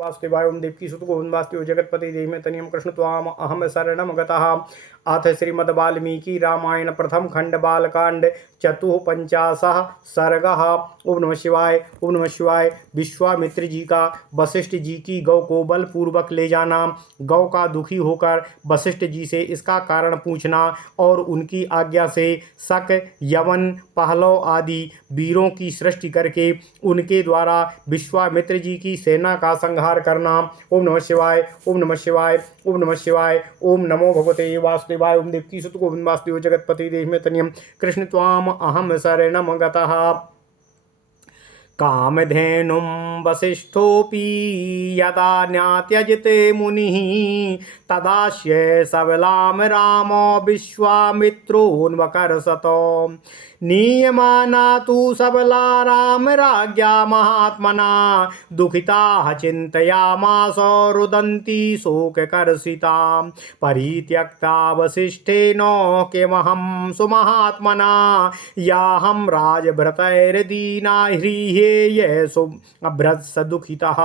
वासुदेवाय ओम देवकी सुत गोविंद वासुदेव जगतपति देहि तनियम कृष्ण त्वाम अहम शरणम गतः। अथ श्रीमद् वाल्मीकि रामायण प्रथम खंड बालकांड चतुःपंचाशः सर्गः। ओम नमः शिवाय। ओम नमः शिवाय। विश्वामित्र जी का वशिष्ठ जी की गौ को बलपूर्वक ले जाना, गौ का दुखी होकर वशिष्ठ जी से इसका कारण पूछना और उनकी आज्ञा से शक, यवन, पहलव आदि वीरों की सृष्टि करके उनके द्वारा विश्वामित्र जी की सेना का संहार करना। ओम नमः शिवाय। ओम नमः शिवाय। ओम नमः शिवाय। ओम नमो भगवते वासुदेवाय। ओम देवकी सुत गोविंद वासुदेव जगतपति देहि तनियम कृष्ण त्वाम अहम शरणम गतः। कामधेनुं वसिष्ठोऽपि यदा न्यात्यजते मुनिः तदास्य सबलां रामो विश्वामित्रोऽन्वकर्षतो। नीयमाना तु सबला राम राज्ञा महात्मना दुःखिताः चिन्तयामास रुदन्ती शोककर्षिता। परित्यक्ता वसिष्ठेन किमहं सुमहात्मना याहं राजभृतैर्दीना ह्रियेय सुभ्रत्स दुःखितः।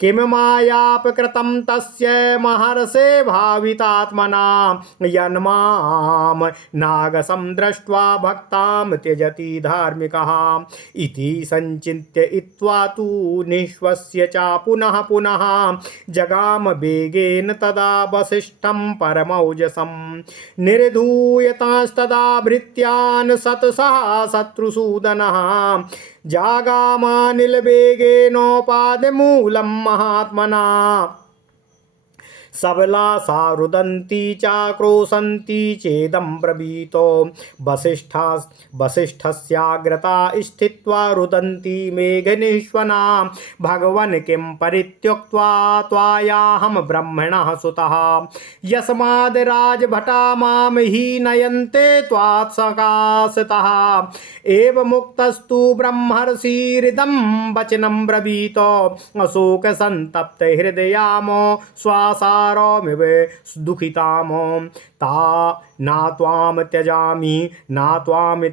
किम मायापकृतं तस्य महर्षे भावितात्मना यन्मां नागसं दृष्ट्वा भक्तां त्यजति धार्मिकः। इति संचिन्त्य इत्वा तु निःश्वस्य च पुनः पुनः जगाम वेगेन तदा वसिष्ठं परमौजसं। निर्धूयतांस्तदा भृत्यान् शतशः शत्रुसूदनः जागामानिलवेगेनोपादिमूलं महात्मना। सबला सा रुदन्ती चाक्रोशन्ती चेदं ब्रवीतो। वसिष्ठस्याग्रता स्थित्वा रुदन्ती मेघनिश्वना भगवन् किं परित्यक्त्वा त्वायाहं ब्रह्मणः सुतः। यस्माद् राजभटा मां हि नयन्ते त्वात्सकाशतः। एवमुक्तस्तु ब्रह्मर्षिरिदं वचनं ब्रवीतो अशोकसन्तप्त हृदयामो श्वासारोमिव दुःखितामो। ता ना त्वां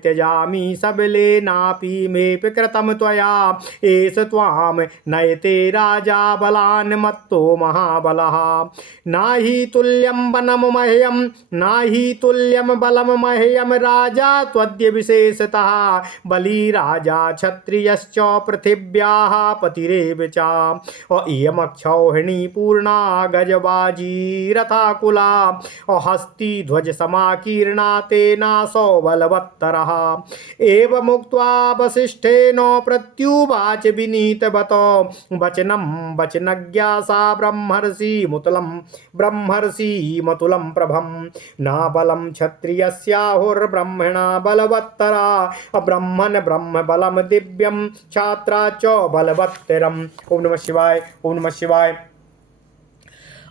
त्यजामि सबलेनापि मेऽपि कृतं त्वया। एष त्वां नयते राजा बलान् मत्तो महाबलः। नाहि तुल्यं बलं मह्यं राजा त्वद्य विशेषतः। बली राजा क्षत्रियश्च पृथिव्याः पतिरेव च। इयमक्षौहिणी पूर्णा गजबाजी रथाकुला हस्ती ध्वज समाकीर्णा तेनासो बलवत्तरः। एवमुक्त्वा वसिष्ठेन प्रत्युवाच विनीतवतो वचनं वचनज्ञा सा ब्रह्मर्षिमतुलं प्रभं। न बलं क्षत्रियस्याहुर्ब्रह्मणा बलवत्तरा ब्रह्मन् ब्रह्म बलं दिव्यं छात्रा च बलवत्तरम्। ओम नमः शिवाय। ओम नमः शिवाय।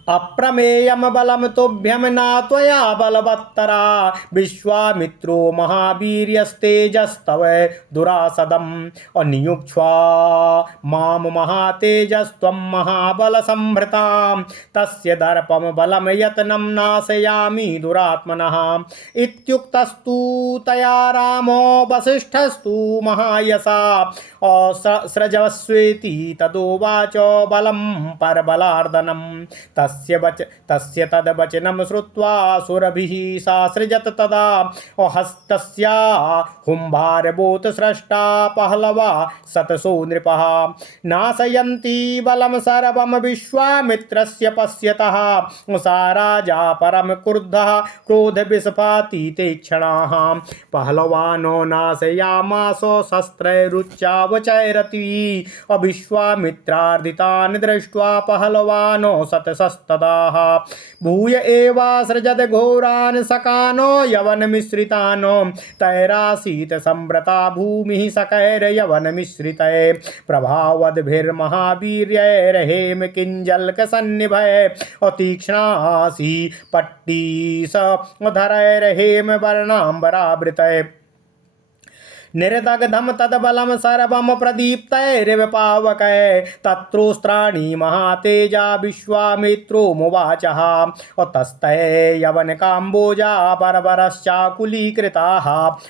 अप्रमेयं बलं तुभ्यं न त्वया बलवत्तरा। विश्वामित्रो महावीर्यस्तेजस्तव दुरासदम् अनियुक्ष्वा मां महातेजस्त्वं महाबलसंभृतां। तस्य दर्पं बलं यत्नं नाशयामि दुरात्मनः। इत्युक्तस्तु तया रामो वसिष्ठस्तु महायशा सृजस्वेति तदोवाच बलं परबलार्दनम्। तस्य तद्वचनं श्रुत्वा सुरभिः सा सृजत तदा हस्तस्या हुंभारबोत स्रष्टा पहलवा शतसो नृपः। नाशयन्ती बलं सर्वं विश्वामित्रस्य पश्यतः। सा राजा परम क्रुद्धः क्रोधविस्फातिते क्षणाः। पहलवानो नाशयामास शस्त्रैरुच्चावचैरति। अविश्वामित्रार्दितान् दृष्ट्वा पहलवानो शतशस्तदाः। भूय एवासृजत घोरान् सकानो यवनमिश्रितानो। तैरासीत संव्रता भूमिः सकैर्यवनमिश्रितै। प्रभावद्भिर्महावीर्यैर्हेम किञ्जल्कसन्निभै। अतीक्ष्णासि पट्टीस धरैर्हेम वर्णाम्बरावृतै। निरदग्धम तदबलम सर्वम प्रदीप्तैर्विपावकै तत्रोस्त्राणि महातेजा विश्वामित्रो मुवाचः तस्तै यवनकाम्बोजा बर्बरश्चाकुलीकृताः।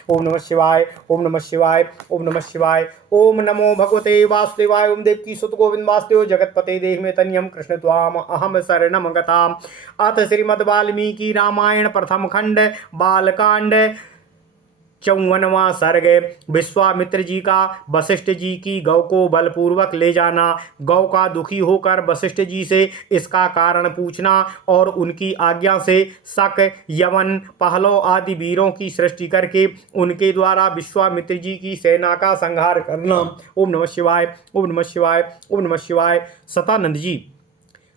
ओम नमः शिवाय, ओम नमः शिवाय, ओम नमः शिवाय। ओम नमो भगवते वासुदेवाय। ओम देवकी सुत गोविंद वासुदेव जगतपते देह में तनियम कृष्ण त्वाम अहम शरणम गताम। अथ श्रीमद् वाल्मीकि रामायण प्रथम खंड बालकांड 54वां सर्ग। विश्वामित्र जी का वशिष्ठ जी की गौ को बलपूर्वक ले जाना। गौ का दुखी होकर वशिष्ठ जी से इसका कारण पूछना और उनकी आज्ञा से शक, यवन, पहलव आदि वीरों की सृष्टि करके उनके द्वारा विश्वामित्र जी की सेना का संहार करना। ओम नमः शिवाय, ओम नमः शिवाय, ओम नमः शिवाय। सतानंद जी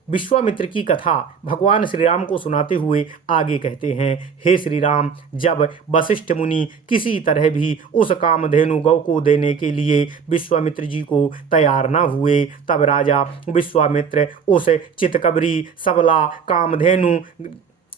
विश्वामित्र की कथा भगवान श्री राम को सुनाते हुए आगे कहते हैं, हे श्री राम, जब वशिष्ठ मुनि किसी तरह भी उस कामधेनु गौ को देने के लिए विश्वामित्र जी को तैयार न हुए, तब राजा विश्वामित्र उस चितकबरी सबला कामधेनु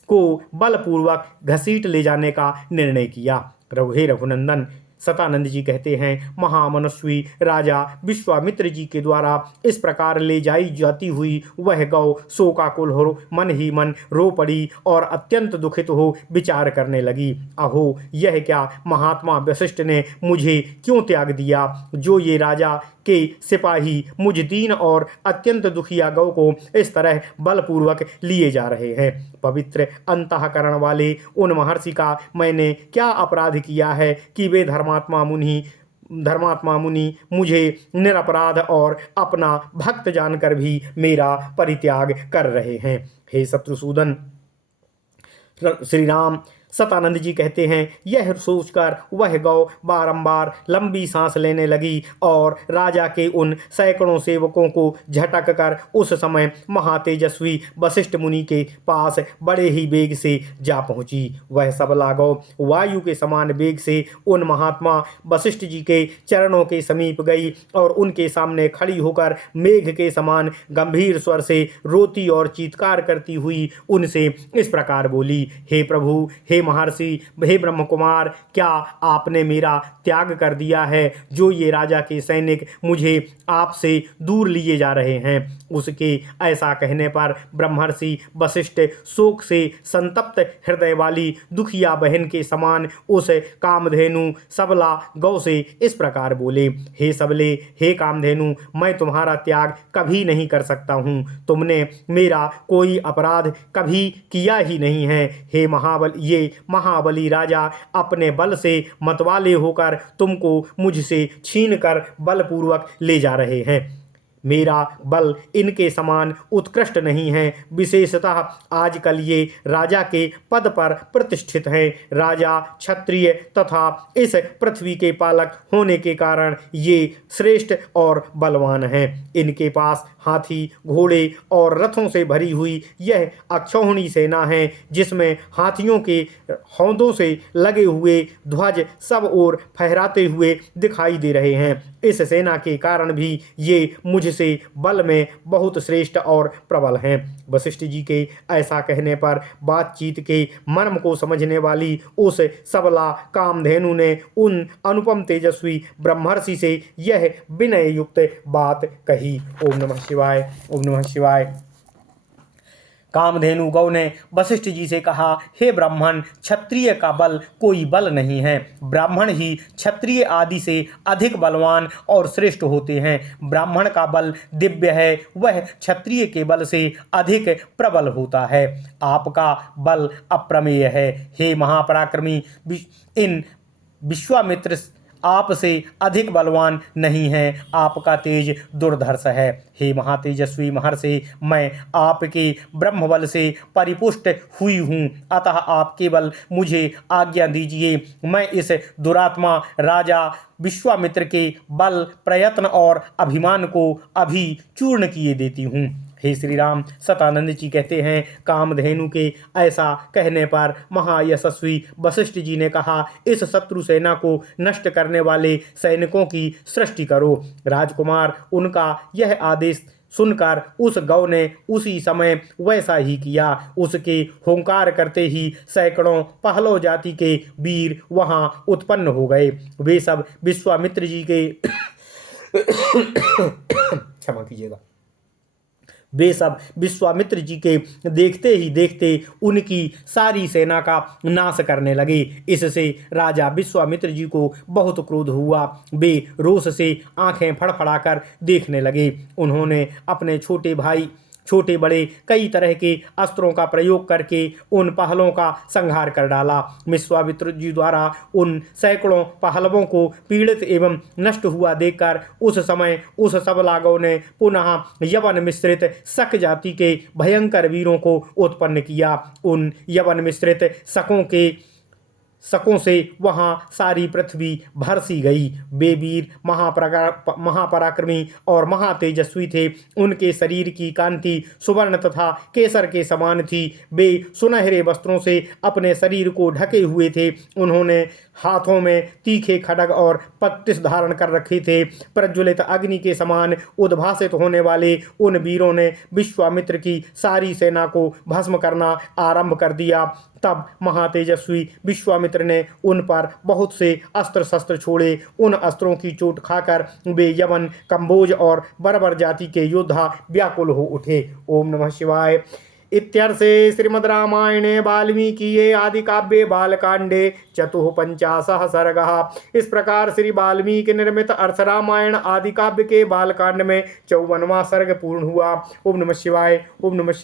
को बलपूर्वक घसीट ले जाने का निर्णय किया। हे रघुनंदन, सतानंद जी कहते हैं, महामनस्वी राजा विश्वामित्र जी के द्वारा इस प्रकार ले जाई जाती हुई वह गौ शोकाकुल हो मन ही मन रो पड़ी और अत्यंत दुखित हो विचार करने लगी। अहो, यह क्या महात्मा वशिष्ठ ने मुझे क्यों त्याग दिया, जो ये राजा के सिपाही मुझ दीन और अत्यंत दुखिया गौ को इस तरह बलपूर्वक लिए जा रहे हैं। पवित्र अंतःकरण वाले उन महर्षि का मैंने क्या अपराध किया है कि वे धर्मात्मा मुनि मुझे निरपराध और अपना भक्त जानकर भी मेरा परित्याग कर रहे हैं। हे शत्रुसूदन, श्री राम, सतानंद जी कहते हैं, यह सोचकर वह गौ बारंबार लंबी सांस लेने लगी और राजा के उन सैकड़ों सेवकों को झटक कर उस समय महातेजस्वी वशिष्ठ मुनि के पास बड़े ही वेग से जा पहुंची। वह सबला गौ वायु के समान वेग से उन महात्मा वशिष्ठ जी के चरणों के समीप गई और उनके सामने खड़ी होकर मेघ के समान गंभीर स्वर से रोती और चीत्कार करती हुई उनसे इस प्रकार बोली, हे प्रभु, हे महर्षि, हे ब्रह्म कुमार, क्या आपने मेरा त्याग कर दिया है? जो ये राजा के सैनिक मुझे आपसे दूर लिए जा रहे हैं। उसके ऐसा कहने पर ब्रह्मर्षि वशिष्ठ शोक से संतप्त हृदय वाली दुखिया बहन के समान उस कामधेनु सबला गौ से इस प्रकार बोले, हे सबले, हे कामधेनु, मैं तुम्हारा त्याग कभी नहीं कर सकता हूँ। तुमने मेरा कोई अपराध कभी किया ही नहीं है। हे ये महाबली राजा अपने बल से मतवाले होकर तुमको मुझसे छीनकर बलपूर्वक ले जा रहे हैं। मेरा बल इनके समान उत्कृष्ट नहीं है। विशेषतः आजकल ये राजा के पद पर प्रतिष्ठित हैं। राजा, क्षत्रिय तथा इस पृथ्वी के पालक होने के कारण ये श्रेष्ठ और बलवान हैं। इनके पास हाथी, घोड़े और रथों से भरी हुई यह अक्षौहिणी सेना है, जिसमें हाथियों के हौंदों से लगे हुए ध्वज सब ओर फहराते हुए दिखाई दे रहे हैं। इस सेना के कारण भी ये मुझसे बल में बहुत श्रेष्ठ और प्रबल हैं। वशिष्ठ जी के ऐसा कहने पर बातचीत के मर्म को समझने वाली उस सबला कामधेनु ने उन अनुपम तेजस्वी ब्रह्मर्षि से यह विनय युक्त बात कही। ओम नमः शिवाय, ओम नमः शिवाय। कामधेनु गौ ने वशिष्ठ जी से कहा, हे ब्राह्मण, क्षत्रिय का बल कोई बल नहीं है। ब्राह्मण ही क्षत्रिय आदि से अधिक बलवान और श्रेष्ठ होते हैं। ब्राह्मण का बल दिव्य है, वह क्षत्रिय के बल से अधिक प्रबल होता है। आपका बल अप्रमेय है। हे महापराक्रमी, इन विश्वामित्र आपसे अधिक बलवान नहीं है। आपका तेज दुर्धर्ष है। हे महातेजस्वी महर्षि, मैं आपके ब्रह्मबल से परिपुष्ट हुई हूँ, अतः आप केवल मुझे आज्ञा दीजिए। मैं इस दुरात्मा राजा विश्वामित्र के बल, प्रयत्न और अभिमान को अभी चूर्ण किए देती हूँ। हे श्री राम, सतानंद जी कहते हैं, कामधेनु के ऐसा कहने पर महायशस्वी वशिष्ठ जी ने कहा, इस शत्रु सेना को नष्ट करने वाले सैनिकों की सृष्टि करो। राजकुमार, उनका यह आदेश सुनकर उस गौ ने उसी समय वैसा ही किया। उसके हुंकार करते ही सैकड़ों पहलव जाति के वीर वहां उत्पन्न हो गए। वे सब विश्वामित्र जी के क्षमा कीजिएगा। वे सब विश्वामित्र जी के देखते ही देखते उनकी सारी सेना का नाश करने लगे। इससे राजा विश्वामित्र जी को बहुत क्रोध हुआ। वे रोष से आंखें फड़फड़ाकर देखने लगे। उन्होंने अपने छोटे बड़े कई तरह के अस्त्रों का प्रयोग करके उन पहलों का संहार कर डाला। विश्वामित्र जी द्वारा उन सैकड़ों पहलवों को पीड़ित एवं नष्ट हुआ देखकर उस समय उस सबला गौ ने पुनः यवन मिश्रित शक जाति के भयंकर वीरों को उत्पन्न किया। उन यवन मिश्रित शकों से वहां सारी पृथ्वी भर सी गई। वे वीर महापराक्रमी और महातेजस्वी थे। उनके शरीर की कांति सुवर्ण तथा केसर के समान थी। वे सुनहरे वस्त्रों से अपने शरीर को ढके हुए थे। उन्होंने हाथों में तीखे खड्ग और पट्टिस धारण कर रखे थे। प्रज्वलित अग्नि के समान उद्भासित होने वाले उन वीरों ने विश्वामित्र की सारी सेना को भस्म करना आरंभ कर दिया। तब महातेजस्वी विश्वामित्र ने उन पर बहुत से अस्त्र शस्त्र छोड़े। उन अस्त्रों की चोट खाकर वे यवन, कंबोज और बर्बर जाति के योद्धा व्याकुल हो उठे। ओम नमः शिवाय। इत्यर्थे श्रीमद् रामायणे वाल्मीकिये आदि काव्ये बालकांडे 54 सर्गः। इस प्रकार श्री वाल्मीकि निर्मित अर्थ रामायण आदि काव्य के बालकांड में 54वां सर्ग पूर्ण हुआ। ओम नमः शिवाय। ओम नमः शिवाय।